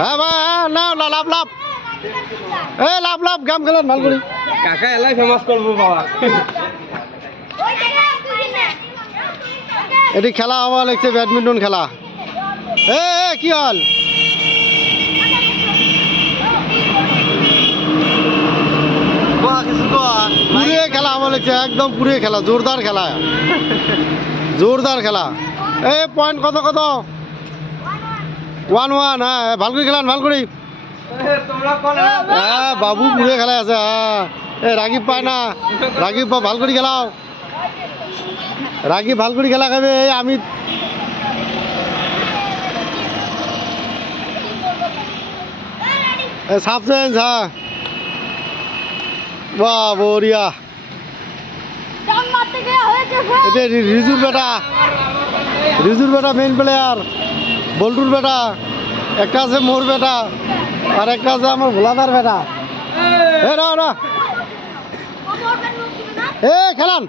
হ্যাঁ ভাই হ্যাঁ না না লাভ লাভ লাভ লাভ গেম খেলেন ভাল করে কাকা এলাই ফেমাস করবো বাবা এটি খেলা হওয়া লাগছে ব্যাডমিন্টন খেলা কি হল পুরে খেলা হওয়া লাগছে একদম পুরে খেলা জোরদার খেলা পয়েন্ট কত কত 1-1 হ্যাঁ ভাল করে খেলান ভাল করে হ্যাঁ বাবু পুরে খেলা আছে হ্যাঁ রাগিব পায় না রাগিব ভাল করে খেলাও রাগিব ভাল করে খেলা খাবে আমি সাফ চেঞ্জ হ্যাঁ বাহ বড়িয়া এটা রিজুর বেটা মেইন প্লেয়ার বল্টুর বেটা একটা আছে মোর বেটা আর একটা আছে আমার ভোলাদার বেটা খেলান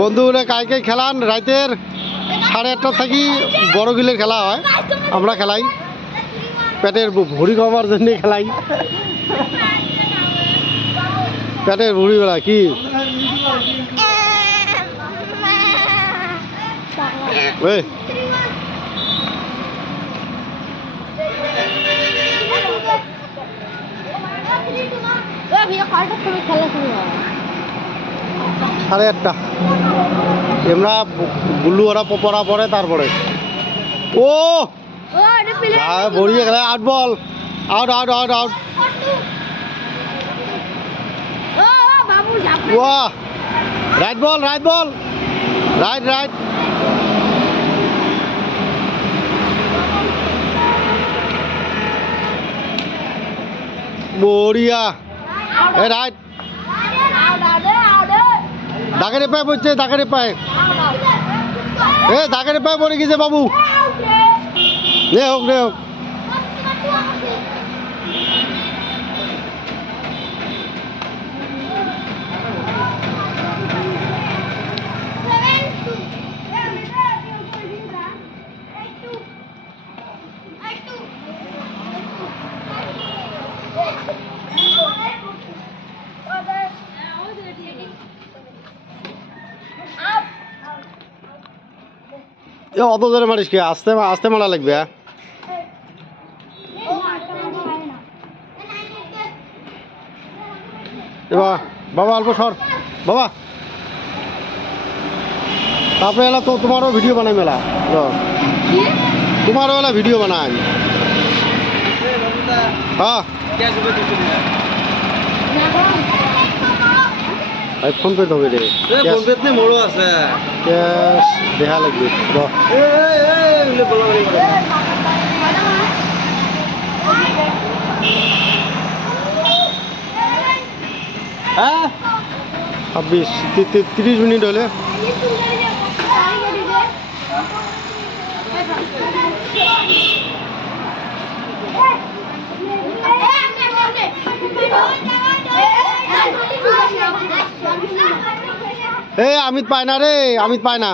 বন্ধুরা কালকে খেলান রাতের 8:30 থাকি বড় গিলের খেলা হয় আমরা খেলাই পেটের ভুড়ি কমার জন্য খেলাই পেটের ভুড়ি বেলা কি সাড়ে 8টা আমরা বুল্লু ওরা পড়া পড়ে তারপরে ও বড়িয়ে খেলা out ball out out out out वाह राइट बॉल राइट राइट बढ़िया राइट दागेरे पाए बच्चे दागेरे पाए दागेरे पाए पड़े गए बाबू ने होक অত জোরে মারিস কি আস্তে আস্তে মারা লাগবে বাবা অল্প সর বাবা তারপরে এলা তো তোমারও ভিডিও বানাই মেলা তোমারও এলা ভিডিও বানাই হ্যাঁ ফোন পে হবে রে ফোন পে মোড়ো আছে ক্যাশ দেখা লাগবে হ্যাঁ 30 মিনিট হলে अमित पाय ना रे अमित पाय ना